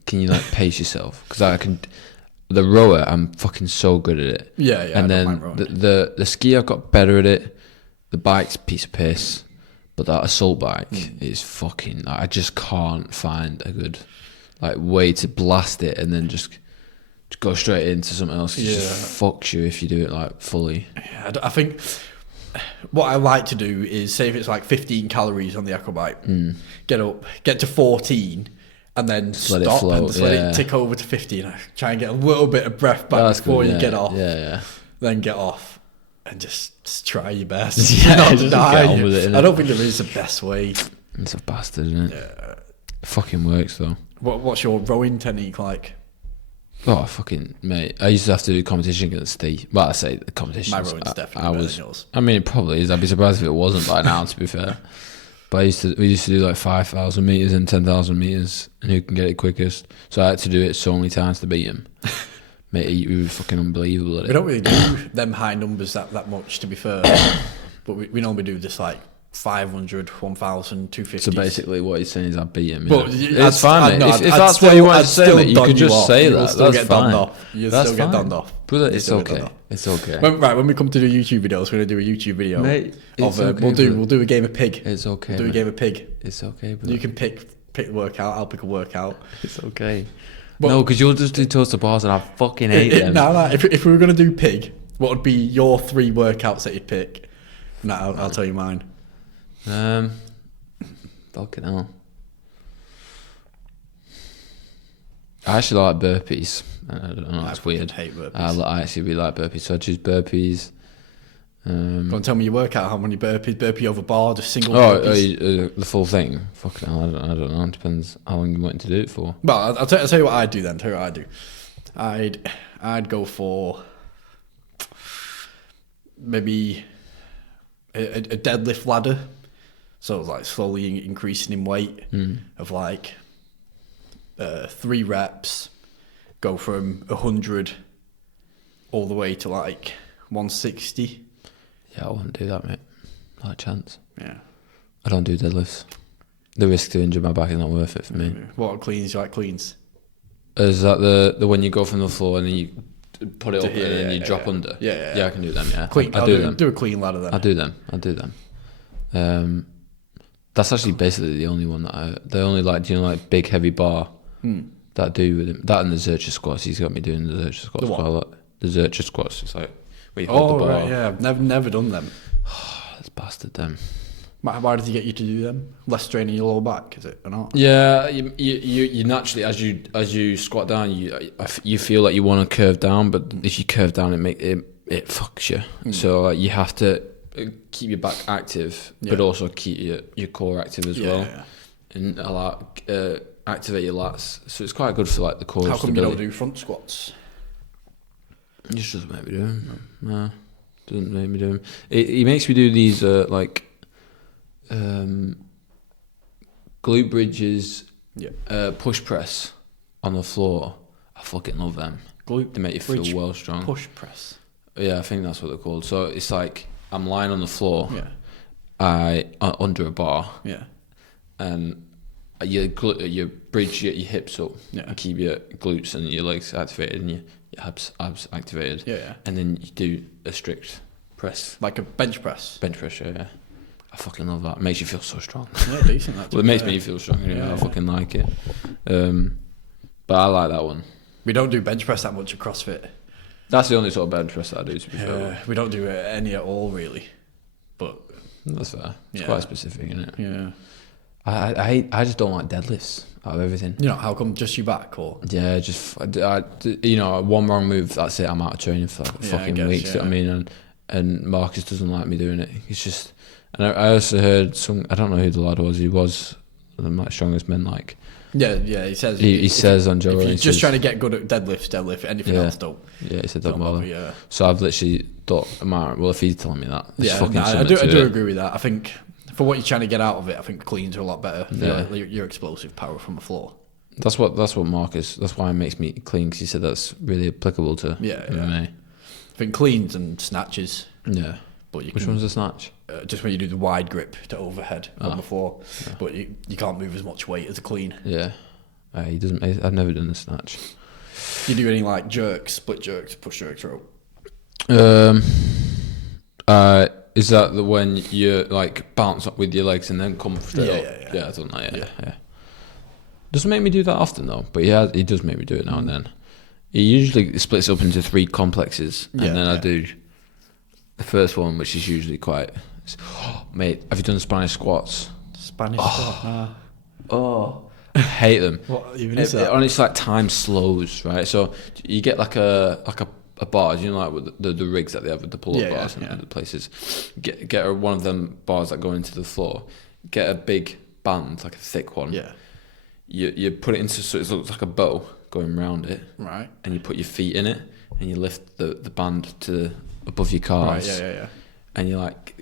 can you like pace yourself? Because I can. The rower, I'm fucking so good at it. Yeah. And then the ski, I've got better at it. The bike's a piece of piss, but that assault bike is fucking. I just can't find a good like way to blast it and then just go straight into something else. It just fucks you if you do it like fully. Yeah, I think what I like to do is say if it's like 15 calories on the echo bike, get to 14. And then Let stop it float, and just let it tick over to 15. Try and get a little bit of breath back before you get off. Yeah. Then get off and just try your best. Yeah, Not just die. get on with it, I don't think there is the best way. It's a bastard, isn't it? Yeah. It fucking works though. What's your rowing technique like? Oh, fucking mate! I used to have to do competition against Steve. Well, I say the competition. My rowing's definitely better than yours. I mean, it probably is. I'd be surprised if it wasn't by now. To be fair, but we used to do like 5,000 meters and 10,000 meters, and who can get it quickest. So I had to do it so many times to beat him. Mate, he was fucking unbelievable at it. We don't really do them high numbers that much, to be fair. But we normally do just like 500, 1,000, 250. So basically, what he's saying is I beat him. But it's fine, mate. If that's what you want to say, mate, you could just say that. That's fine. You'll still get donned off. But it's okay. It's okay. When we come to do YouTube videos, we're going to do a YouTube video. Mate, of we'll do a game of pig. It's okay. We'll do a game of pig. It's okay. You can pick the workout. I'll pick a workout. It's okay. No, because you'll just do toaster bars, and I fucking hate them. No. If we were going to do pig, what would be your 3 workouts that you'd pick? No, I'll tell you mine. Fucking hell. I actually like burpees. I don't know, it's weird. I hate burpees. I actually really like burpees, so I choose burpees. Go on, tell me your workout. How many burpees? Burpee over bar, just single burpees? The full thing. Fucking hell, I don't know. It depends how long you want to do it for. Well, I'll tell you what I'd do then. Tell you what I'd do. I'd go for maybe a deadlift ladder. So like slowly increasing in weight of like 3 reps, go from 100 all the way to like 160. Yeah, I wouldn't do that, mate. Not a chance. Yeah. I don't do deadlifts. The risk to injure my back is not worth it for me. What cleans? You like cleans? Is that the when you go from the floor and then you put it up and then you drop under? Yeah, I can do them. Yeah, I do them. Do a clean ladder then. I do them. That's actually basically the only one that the only like big heavy bar that I do with him. That and the Zercher squats. He's got me doing the Zercher squats quite a lot. The Zercher squats. It's like where you hold the bar. Right, yeah. I've never done them. That's bastard them. Why does he get you to do them? Less strain in your lower back, is it or not? Yeah, you naturally as you squat down, you feel like you want to curve down, but if you curve down, it fucks you. So you have to keep your back active, but also keep your core active as well, and activate your lats. So it's quite good for like the core. How come you don't do front squats? It just doesn't make me do them. No, doesn't make me do them. It makes me do these like glute bridges, push press on the floor. I fucking love them. They make you feel well strong. Push press. Yeah, I think that's what they're called. So it's like I'm lying on the floor. I under a bar. And you bridge your hips up and keep your glutes and your legs activated and your abs activated. And then you do a strict press. Like a bench press? Bench press, yeah. I fucking love that. It makes you feel so strong. Yeah, decent. Well, it makes me feel strong anyway. I fucking like it. But I like that one. We don't do bench press that much at CrossFit. That's the only sort of bench press that I do, to be fair. We don't do any at all, really. But that's fair. It's quite specific, isn't it? Yeah. I just don't like deadlifts out of everything. You know, how come just your back or? Yeah, just one wrong move, that's it. I'm out of training for fucking weeks. You know what I mean? And Marcus doesn't like me doing it. He's just. And I also heard I don't know who the lad was. He was one of the strongest men. Like. Yeah. He says. He says on Joe. If you're just trying to get good at deadlift. Anything else, don't. Yeah, he said don't bother. Yeah. So I've literally thought, well, if he's telling me that, I do agree with that. I think for what you're trying to get out of it, I think cleans are a lot better. For your explosive power from the floor. That's what Marcus. That's why it makes me clean, because he said that's really applicable to MMA. I think cleans and snatches. Yeah. But which one's a snatch? Just when you do the wide grip to overhead on the floor, but you can't move as much weight as a clean. Yeah. He doesn't. I've never done a snatch. Do you do any like jerks, split jerks, push jerks, rope? Is that the when you like bounce up with your legs and then come straight up? Yeah, I've done that. Yeah. Doesn't make me do that often though, but he does make me do it now and then. He usually splits up into 3 complexes, and then I do the first one, which is usually quite. Mate, have you done Spanish squats? Spanish squat. I hate them. What even is that? Honestly, like time slows, right? So you get like a bar, like with the rigs that they have with the pull-up bars and other places. Get one of them bars that go into the floor. Get a big band, like a thick one. Yeah. You put it into so it looks like a bow going round it, Right. and you put your feet in it, and you lift the band to above your calves. Right, yeah. And you like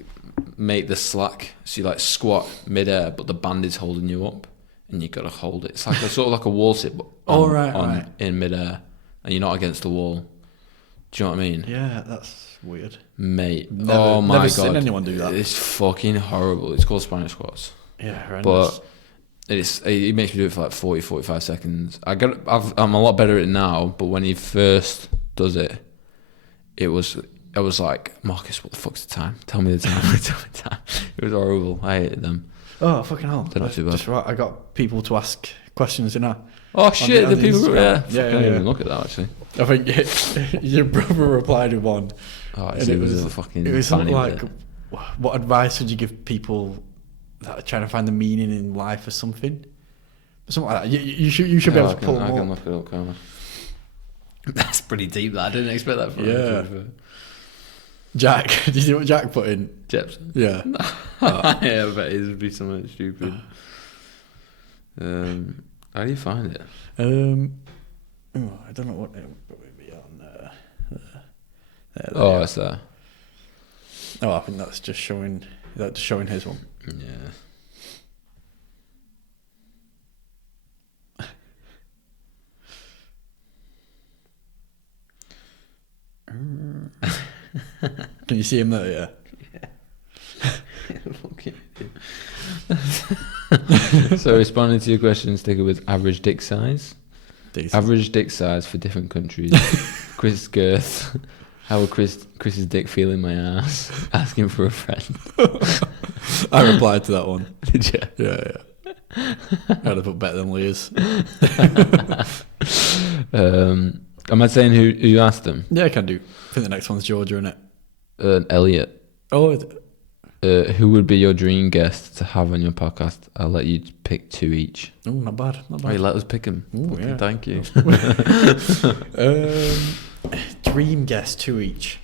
make the slack, so you like squat mid-air, but the band is holding you up, and you got to hold it. It's like sort of like a wall sit, but right. in mid-air, and you're not against the wall. Do you know what I mean? Yeah, that's weird. Mate, Never, my never God. seen anyone do that. It's fucking horrible. It's called Spanish squats. Yeah, horrendous. But it makes me do it for like 40, 45 seconds. I'm a lot better at it now, but when he first does it, I was like, Marcus, what the fuck's the time? Tell me the time. Tell me the time. It was horrible. I hated them. Oh, fucking hell. They're not too bad. Just right, I got people to ask questions in that. Oh shit, the people, yeah. Yeah, I didn't even look at that actually. I think your brother replied with one. Oh, and it was a fucking. It was something tiny like, bit. what advice would you give people that are trying to find the meaning in life or something? Something like that. You should be able to pull them I can up. look it up, can't I? That's pretty deep. That I didn't expect that from Yeah. Jack, did you see what Jack put in? Jepson. Yeah. Yeah, I bet it would be something stupid. How do you find it? I don't know what it would be on there. Oh, it's there. Oh, I think that's just showing. That's showing his one. Yeah. Can you see him there? Yeah. So responding to your question, sticking with average dick size. Decent. Average dick size for different countries. Chris girth. How will Chris's dick feel in my ass? Asking for a friend. I replied to that one. Did you? Yeah. I'd have put better than Leah's. Am I saying who you asked them? Yeah, I can do. I think the next one's Georgia, isn't it? Elliot. Oh, Who would be your dream guest to have on your podcast? I'll let you pick 2 each. oh, not bad. Not Oh, bad. you let us pick them. Ooh, yeah. Thank you. Dream guest 2 each.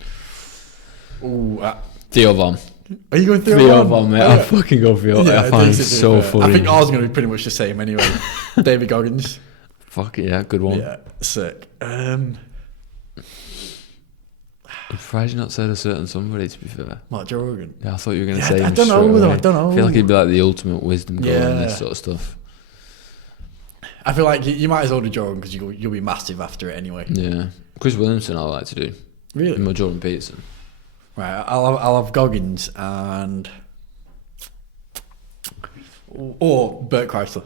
Ooh, Theo Von. are you going Theo Von, mate. I'll fucking go Theo. Yeah, I find him decent, so fair. funny. I think ours is going to be pretty much the same anyway. David Goggins. Fuck it, yeah, good one. Yeah, sick. I'm surprised you not said a certain somebody, to be fair. Mark Joe Rogan. Yeah, I thought you were going to Yeah, say I him don't know, straight though. away. I don't know. I feel like he'd be like the ultimate wisdom guy and this Yeah. sort of stuff. I feel like you might as well do Joe Rogan because you'll be massive after it anyway. Yeah. Chris Williamson I like to do. Really? And Jordan Peterson. Right, I'll have Goggins and or Bert Chrysler.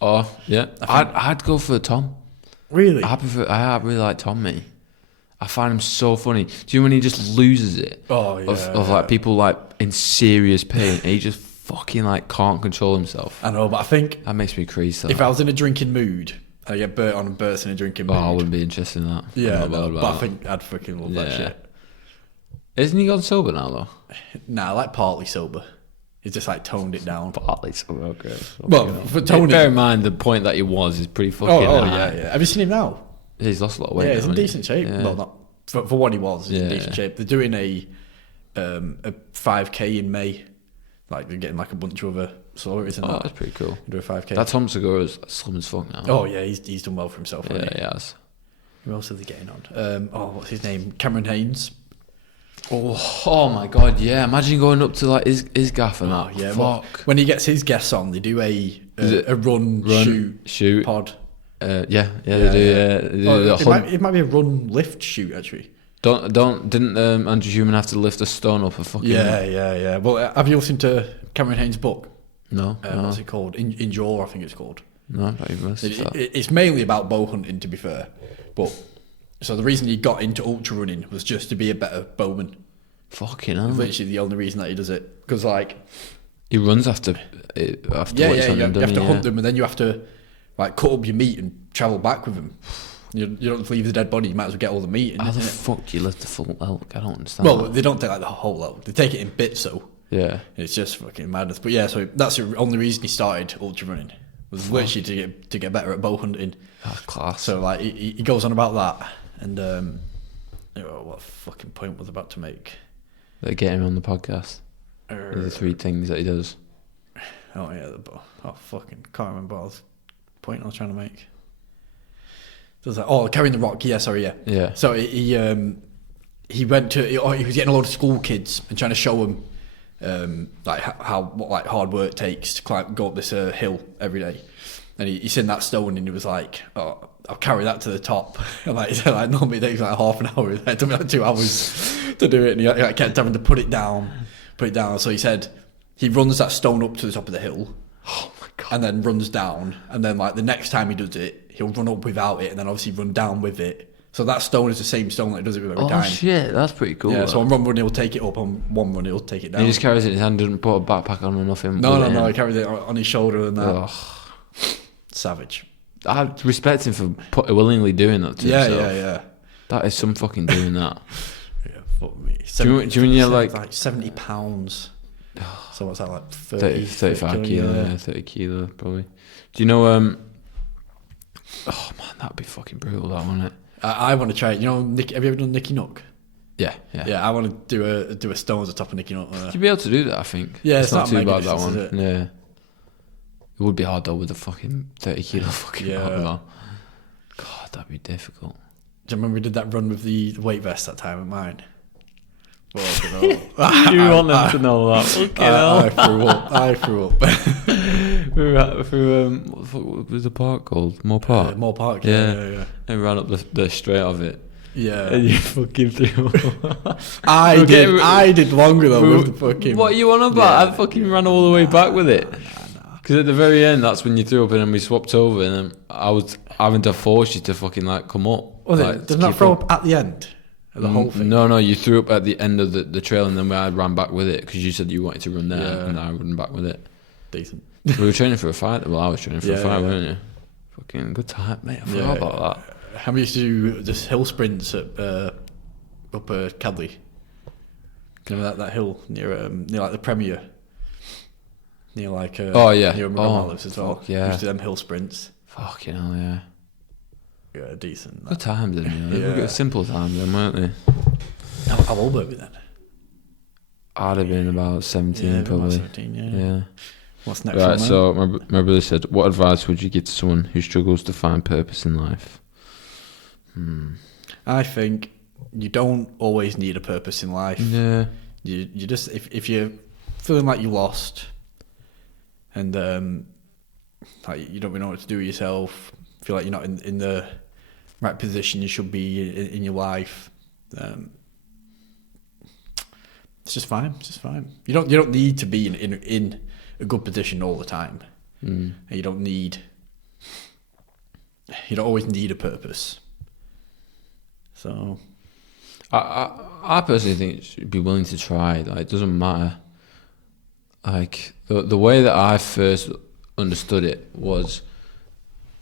Oh, yeah. I'd go for Tom. Really? I really like Tom, mate. I find him so funny. Do you know when he just loses it? Oh yeah. Of like people like in serious pain and he just fucking like can't control himself. I know, but I think That makes me crazy. if I was in a drinking mood, I get Bert on and Bert's in a drinking mood. I wouldn't be interested in that. Yeah, I'm not no, bothered but about I that. think I'd freaking love that Yeah. shit. Isn't he gone sober now though? Nah, like partly sober. He's just like toned it down. Partly sober, okay. Well, for toning. Bear in mind the point that he was is pretty fucking Oh high. yeah. Have you seen him now? He's lost a lot of weight. Yeah, he's now, in hasn't decent he? shape. Yeah. Well, not for what he was. He's in Yeah. decent shape. They're doing a 5K in May. Like they're getting like a bunch of other celebrities in Oh, that. that's pretty cool. Do a 5K. That Tom Segura's slim as fuck now. Oh yeah, he's done well for himself. yeah, Hasn't he he? has. Who else are they getting on? What's his name? Cameron Haynes. Oh my god, yeah. Imagine going up to like his gaff and that. Yeah, Fuck. well, when he gets his guests on, they do Is it a run, shoot pod. pod. Yeah, they do. Yeah, they do the It might be a run lift shoot actually. Didn't Andrew Human have to lift a stone up a fucking? Yeah. Well, have you listened to Cameron Haynes' book? No. What's it called? Endure, I think it's called. No, not even listened to that. It's mainly about bow hunting, to be fair. But so the reason he got into ultra running was just to be a better bowman. Fucking hell. Literally the only reason that he does it, because like He runs after you what he's on him, have to doesn't he? hunt them, and then you have to like cut up your meat and travel back with them. You don't leave the dead body. You might as well get all the meat. How the innit? fuck do you lift a full elk? I don't understand. Well, that. they don't take like the whole elk. They take it in bits, though. Yeah. It's just fucking madness. But yeah, so that's the only reason he started ultra running was literally to get better at bow hunting. That's class. So like he goes on about that, and what fucking point was I about to make? They get him on the podcast. The 3 things that he does. Oh yeah, fucking can't remember what point I was trying to make. So I was like, oh, carrying the rock. Yeah, sorry, yeah. Yeah. So he went to, he was getting a load of school kids and trying to show them like what like hard work takes to go up this hill every day. And he seen that stone and he was like, oh, I'll carry that to the top. And like, he said, like, normally it takes like half an hour. It took me like 2 hours to do it. And he like, kept having to put it down. So he said he runs that stone up to the top of the hill. Oh my God. And then runs down. And then like the next time he does it, he'll run up without it and then obviously run down with it. So that stone is the same stone that he does it with every time. Oh shit, that's pretty cool. Yeah, so on one run he'll take it up, on one run he'll take it down. He just carries it in his hand, doesn't put a backpack on or nothing. No, he carries it on his shoulder and that. Ugh. Savage. I respect him for willingly doing that to himself. Yeah. That is some fucking doing that. Yeah, fuck me. Do you mean you're like £70? So what's that, like 35 kilo, yeah, 30 kilo probably. Do you know, oh man, that'd be fucking brutal, that, wouldn't it? I want to try it. You know, have you ever done Nicky Nook? Yeah. Yeah, I want to do a stone on the top of Nicky Nook. You'd be able to do that, I think. Yeah, it's not too bad, that is one. it? Yeah. It would be hard though with a fucking 30 kilo fucking rock. God, that'd be difficult. Do you remember we did that run with the weight vest that time at mine? You want them to know that? Fucking hell. I threw up. We were at, through what the fuck was the park called? Moore Park. Moore Park. Yeah. And we ran up the straight of it. Yeah. And you fucking threw up. I did longer though with the fucking. What are you on about? I fucking ran all the way back with it. Nah. Because at the very end, that's when you threw up and then we swapped over and then I was having to force you to fucking like come up. Was like, it? Doesn't that throw up at the end? The whole thing? No, you threw up at the end of the trail and then I ran back with it because you said you wanted to run there and I ran back with it. Decent. We were training for a fight. Well, I was training for a fight, weren't you? Fucking good time, mate. I forgot about that. How we used to do this hill sprints at up Cadley. Remember that hill near like the Premier? Near like near where my grandma lives as well. Yeah. We used to do them hill sprints. Fucking hell, yeah. Yeah, decent. Good times, then. They were simple times, then, weren't they? How old were we then? I'd have been about 17, probably. About 17, yeah. What's next? Right, so my brother said, what advice would you give to someone who struggles to find purpose in life? I think you don't always need a purpose in life. Yeah. You just if you're feeling like you lost, and like you don't really know what to do with yourself, feel like you're not in the right position you should be in your life. It's just fine. It's just fine. You don't need to be in a good position all the time. And you don't always need a purpose. So I personally think you should be willing to try. Like, it doesn't matter. Like the way that I first understood it was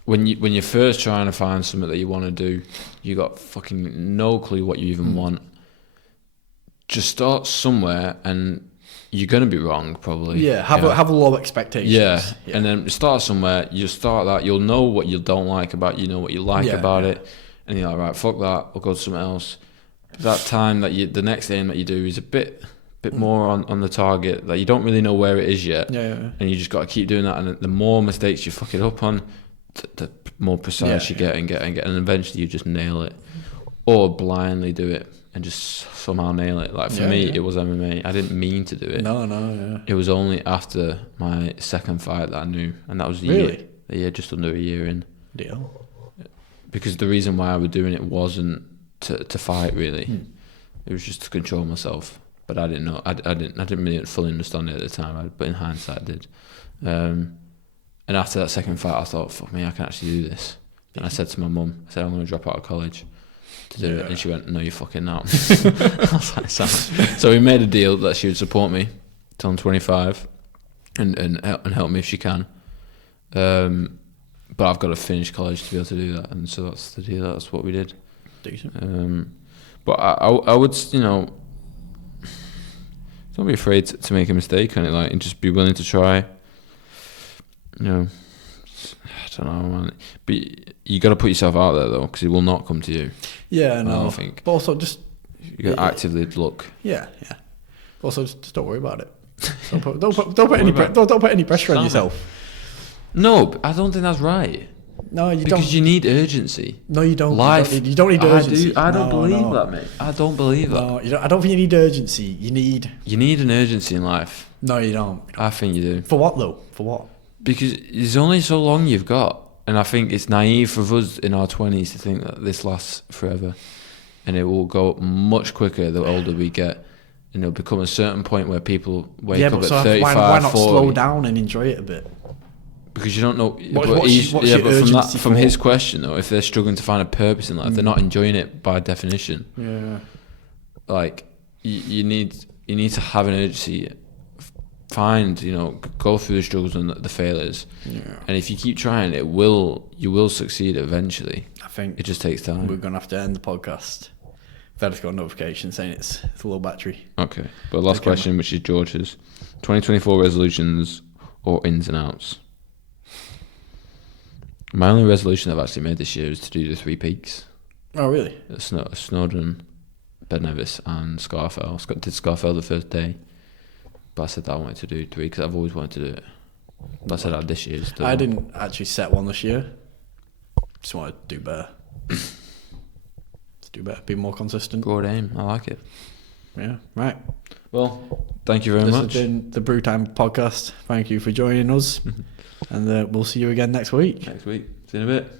when you're first trying to find something that you want to do, you got fucking no clue what you even want. Just start somewhere and you're going to be wrong probably. Yeah, have a low expectations. Yeah, and then start somewhere, you start that, you'll know what you don't like about it, you know what you like about it, and you're like, right, fuck that, I'll go to something else. That time that the next aim that you do is a bit more on the target, that you don't really know where it is yet, and you just got to keep doing that, and the more mistakes you fuck it up on, the more precise you get and eventually you just nail it, or blindly do it and just somehow nail it. Like for me, it was MMA. I didn't mean to do it. No. It was only after my second fight that I knew, and that was a year, just under a year in. Deal. Because the reason why I was doing it wasn't to fight really. It was just to control myself. But I didn't know. I didn't really fully understand it at the time. But in hindsight, I did. And after that second fight, I thought, fuck me, I can actually do this. And I said to my mum, I said, I'm going to drop out of college to do it. And she went, no, you're fucking not. I was like, so we made a deal that she would support me till I'm 25 and help me if she can. But I've got to finish college to be able to do that. And so that's the deal. That's what we did. Decent. But I would, don't be afraid to make a mistake on it, like, and just be willing to try. I don't know, man. But you got to put yourself out there though, because it will not come to you. Yeah, no. I think. But also, just you got to actively look. Yeah. Also, just don't worry about it. Don't put any pressure on yourself. No, I don't think that's right. No, you because don't. you need urgency. No, you don't. Life. You don't need urgency. I don't No, believe no. that, mate. I don't believe that. No, you don't, I don't think you need urgency. You need... You need an urgency in life. No, you don't. I think you do. For what, though? For what? Because there's only so long you've got. And I think it's naive for us in our 20s to think that this lasts forever. And it will go much quicker the older we get. And it'll become a certain point where people wake up at 35, why not 40. slow down and enjoy it a bit? Because you don't know. What's your urgency from for? his question, though, if they're struggling to find a purpose in life, they're not enjoying it by definition. Yeah. Like, you need to have an urgency. Find, go through the struggles and the failures. Yeah. And if you keep trying, you will succeed eventually. I think it just takes time. We're going to have to end the podcast. I've just got a notification saying it's a low battery. Okay. But last question, which is George's. 2024 resolutions or ins and outs? My only resolution I've actually made this year is to do the 3 peaks. Oh, really? Snowdon, Ben Nevis and Scarfell. Did Scarfell the first day. But I said that I wanted to do 3 because I've always wanted to do it. But I said that this year. I didn't actually set one this year. Just wanted to do better. Do better, be more consistent. Good aim, I like it. Yeah, right. Well, thank you very much. This has been the Brew Time podcast. Thank you for joining us. And we'll see you again next week. See you in a bit.